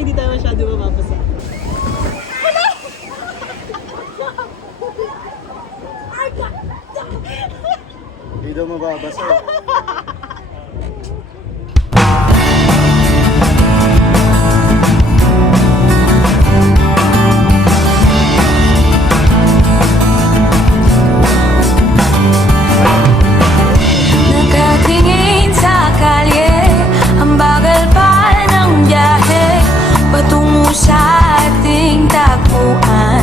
Kaya hindi tayo masyado mapapasa. Hindi daw mababasa. Nakatingin sa kalye, ang bagal pa ng biyahe patungo sa ating tagpuan.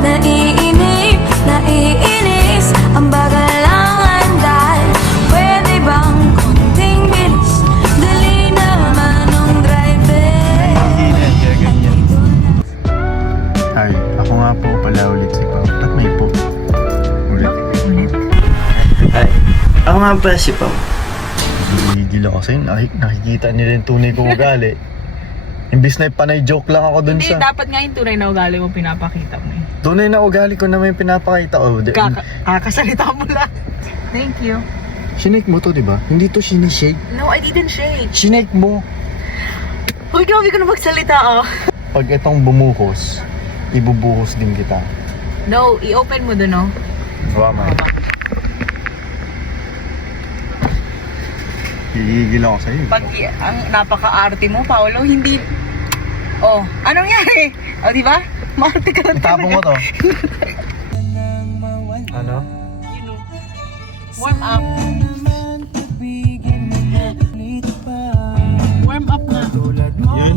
Naiinip, naiinis, ang bagal lang andal. Pwede bang konting bilis? Dali naman ng driver. Hihina, kaya ganyan. Hi, ako nga po pala ulit si Pao. At may po. Ulit. Ay, ako nga pala si Pao. Gigil ako sa'yo. Nakikita nila yung tunay kong ugali. Imbis na panay joke lang ako dun Hindi, sa... dapat nga yung tunay na ugali mo pinapakita mo eh. Tunay na ugali ko na may pinapakita. Oh, Kakasalita mo lang. Thank you. Sinake mo to, di ba? Hindi to sinishake. No, I didn't shake. Sinake mo. Uy, grabe ko na magsalita oh. Pag itong bumuhos, ibubuhos din kita. No, i-open mo dun oh. Bawa man. Gigil ako sa'yo. Pag ang napaka-arte mo, Paolo, hindi... Oh, anong nangyari? Oh, di ba? Maarte ka lang Itapon mo to. Ano? You know, warm up. Warm up nga. Yun?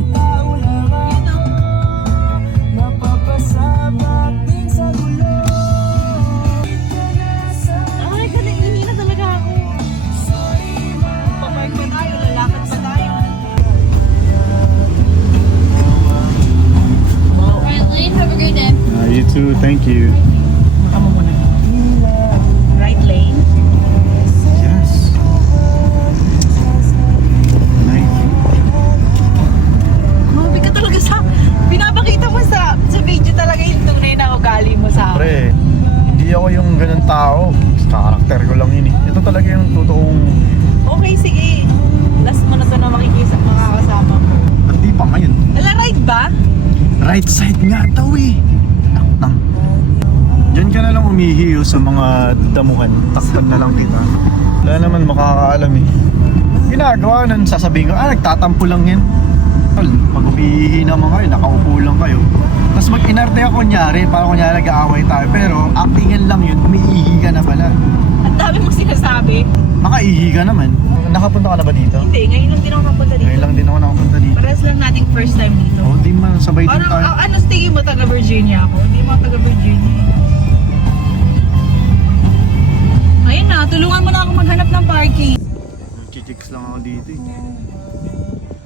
Ay, kanina talaga ako. Papark pa tayo, lalakad pa tayo. Alright, Lane, have a great day. You too, thank you. Maka mo muna. Right lane. Yes. Nice. Grabe ka talaga sa... Pinapakita mo sa video talaga yung tunay na ugali mo sa akin. Pre, hindi ako yung ganun tao. Karakter ko lang yun eh. Ito talaga yung totoong... Okay, sige. Last mo na to na makakasama mo. Ba't di pa ngayon? Ala, ride ba? Right side nga daw eh. Taktang. Diyan ka na lang umihiyo sa mga damuhan. Takpan na lang kita. Wala naman makakaalam eh. Ginagawa nun, sasabihin ko, nagtatampo lang yan. Pag umihihi naman kayo, nakaupo lang kayo. Tapos mag-inarte ako kunyari, para kunyari nag-aaway tayo. Pero actingan lang yun, umiihi ka na pala. Ang dami mong sinasabi. Makaihi ka naman. Nakapunta ka na ba dito? Hindi, ngayon lang din ako napunta dito. Ngayon lang din ako nakapunta dito. Parehas lang nating first time dito. Oo, di man, sabay din Parang, tayo. ano tingin mo, taga Virginia ako? Hindi mo taga Virginia. Ayun na, tulungan mo na ako maghanap ng parking. Chichicks lang ako dito eh.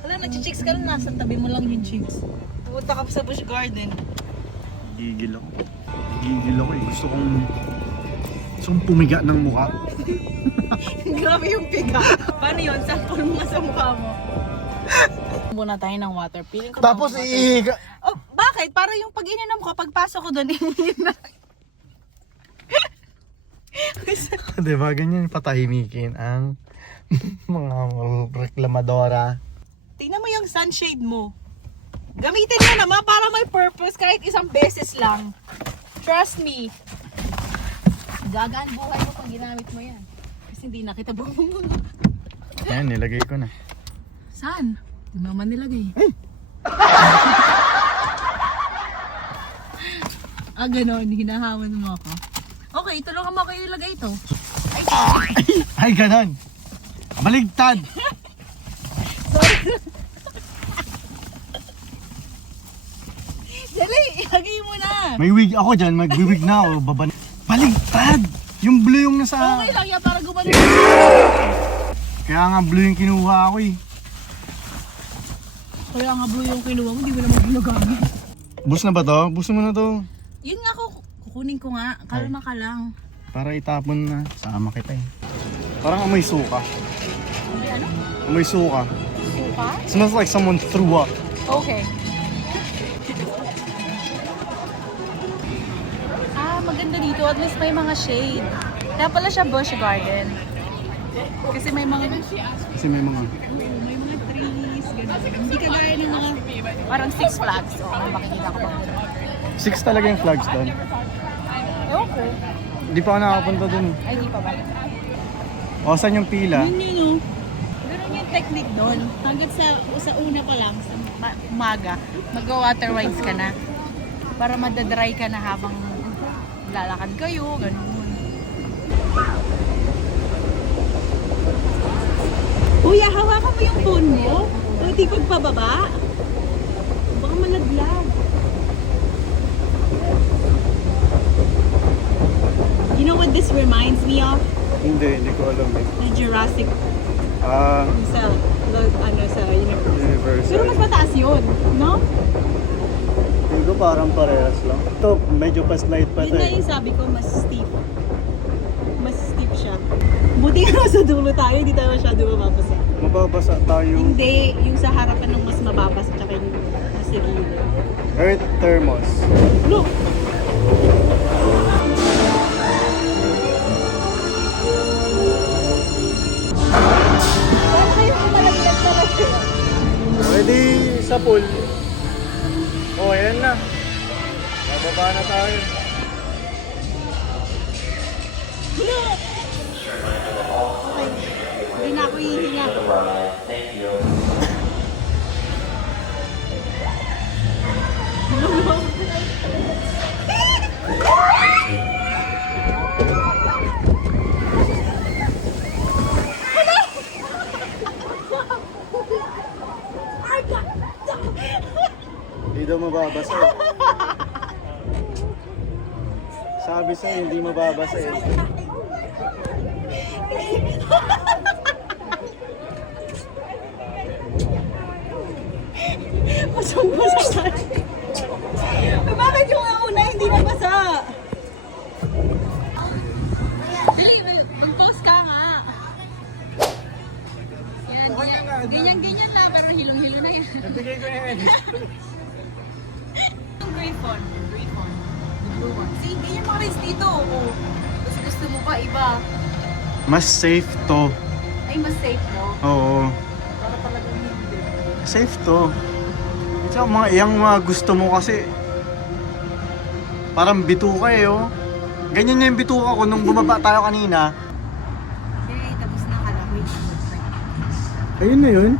Wala, nag-chicks ka lang, nasa tabi mo lang yung chicks. Pupunta ka pa sa Busch Garden. Gigil ako. Gigil ako eh. Gusto kong pumiga ng mukha. Grabe yung piga. Paano yun? Sample mo nga sa mukha mo. Muna tayo ng water. Feeling ko Tapos water. iihi ka. Oh, bakit? Para yung pag ininom ko, pagpasok ko doon, iinom na. Diba, ganyan patahimikin ang mga reklamadora. Tingnan mo yung sunshade mo. Gamitin mo naman para may purpose kahit isang beses lang. Trust me. Gagaan buhay mo pag ginamit mo yan. Kasi hindi na kita bumulong. Ayan, nilagay ko na. Saan? Hindi mo naman nilagay. Ganon. Hinahawan mo ako. Okay, tulungan mo ako ilagay ito. Ay, ganon. Baligtad. Dali, ilagay mo na. May wig ako dyan, mag-wig na ako. Baligtad. Yung blue yung nasa... Okay lang yan para gumano. Kaya nga blue yung kinuha ko eh. Kaya nga blue yung kinuha mo, hindi mo naman ginagamit. Bus na ba to? Bus mo na to. Yun nga kukunin ko nga. Kalma ka lang. Para itapon na. Sama kita eh. Parang amoy suka. Ano? Amoy suka. Suka? Smells like someone threw up. Okay. Maganda dito. At least may mga shade. Kaya pala siya Busch Garden. Kasi may mga... Kasi may mga... May mga trees. Ganun. Hindi kagaya ng mga parang Six Flags. O, makikita ko ba? 6 talaga yung flags doon. Ewan ko. Hindi pa ako nakakapunta doon. Ay, di pa ba? O, saan yung pila? Yun yun, no? Ganun yung technique doon. Hanggang sa una pa lang, sa umaga, mag-water rides ka na. Para madadry ka na habang lalakad kayo, ganun. Kuya, hawakan mo yung phone mo. Pwede kong pababa. Baka malaglag. You know what this reminds me of? Hindi ko alam eh. The Jurassic Ah, sa universe. Universal. Pero mas mataas yun, no? Hindi ko parang parehas lang. Ito, medyo pa-slide pa Yun ito nga eh. yung sabi ko, mas steep. Mas steep siya. Buti nga sa dulo tayo, hindi tayo masyado mababasa. Mababasa tayo. Hindi, yung sa harapan ng mas mababasa, tsaka yung sa gilid. Earth thermos. Look! Paano kayo malaglag talaga? Pwede sa pool. Oh, ayan na. Bababa na tayo. Okay. Hindi na ako hihinga. Hindi daw mababasa eh. Sabi sa'yo, hindi mababasa eh. Basang-basa ka. Bakit yung una hindi nabasa? Dali, mag-post ka nga. Yan, ganyan-ganyan na, pero hilong-hilo na yan. Nabigay ko yan. Yung gray phone. The blue one. See, ganyan mga rin dito. Oh. Tapos gusto mo pa iba. Mas safe to. Ay, mas safe, no? Oo. Para talagang hindi. Safe to. Tsaka yung mga gusto mo kasi parang bituka eh oh. Ganyan yung bituka ko nung bumaba tayo kanina. Okay, tapos na kalakoy. Ayun na yun.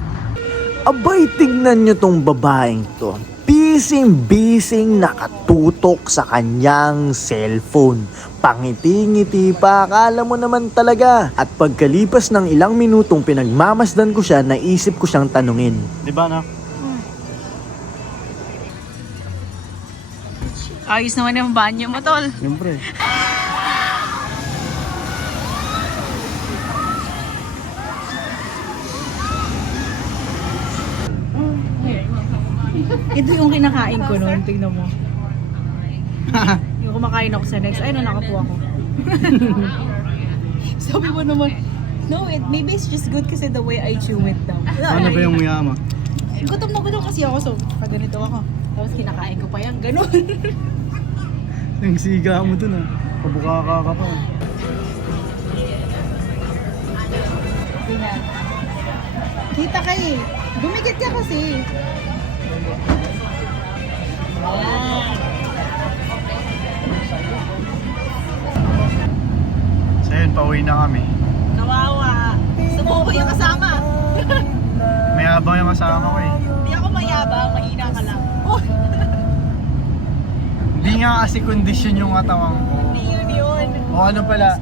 Abay, tignan nyo tong babaeng to. Bising-bising nakatutok sa kanyang cellphone. Pangiti-ngiti pa, akala mo naman talaga. At pagkalipas ng ilang minutong pinagmamasdan ko siya, naisip ko siyang tanungin. Di ba na? Ayos naman yung banyo mo, tol. Siyempre. Ito yung kinakain ko noon, tingnan mo. Yung kumakain ako sa next, ay na nakapuha ko. Sabi mo naman, no, maybe it's just good kasi the way I chew it daw. Ano ba yung muyama? Gutom na gutom kasi ako, so pag ganito ako. Tapos kinakain ko pa yan, ganun. Yung siga mo dun ah. Kabukaka ka pa. Tingnan. Kita ka eh. Dumikit ka kasi. Ayan. So yun, pauwi na kami. Kawawa. Sumuko yung kasama. Mayabang yung kasama ko eh. Hindi ako mayabang, mahina ka lang. Oh, Hindi nga kasi kondisyon yung katawan ko. hindi yun. O ano pala?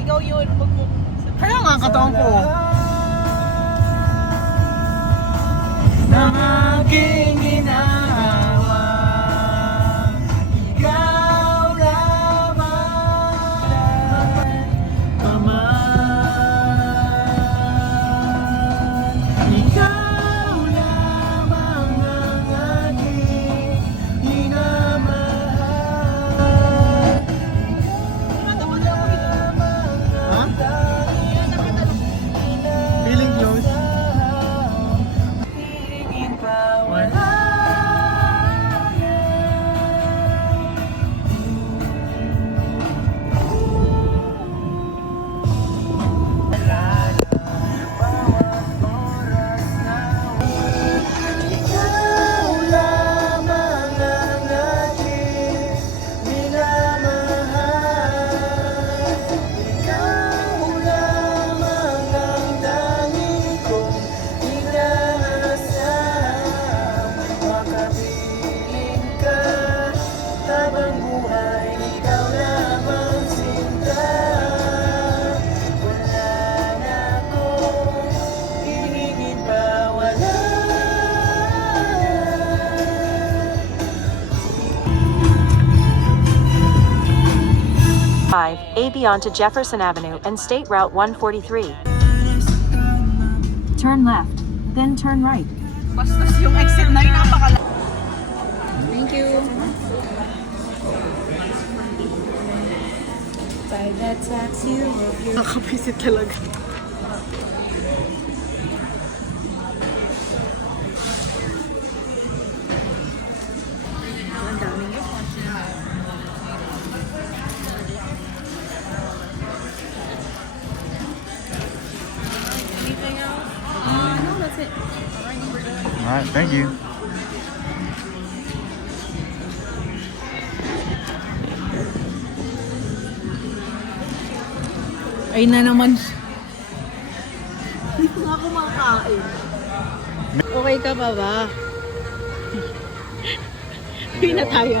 Ikaw yun. Kaya nga ang katawan ko. Nang aking ginawa, ikaw lamang, Ama. Ikaw lamang ang aking hinamahal. Ha? Feeling close? Wala AB onto Jefferson Avenue and State Route 143. Turn left, then turn right. Bastos yung exit na yun, napakala. Thank you. Nakapisit talaga. Ang daming yun. Anything else? No, that's it. Alright, thank you. Ay na naman siya. Hindi ko nga kumakain. Okay ka ba ba? Uwi na tayo.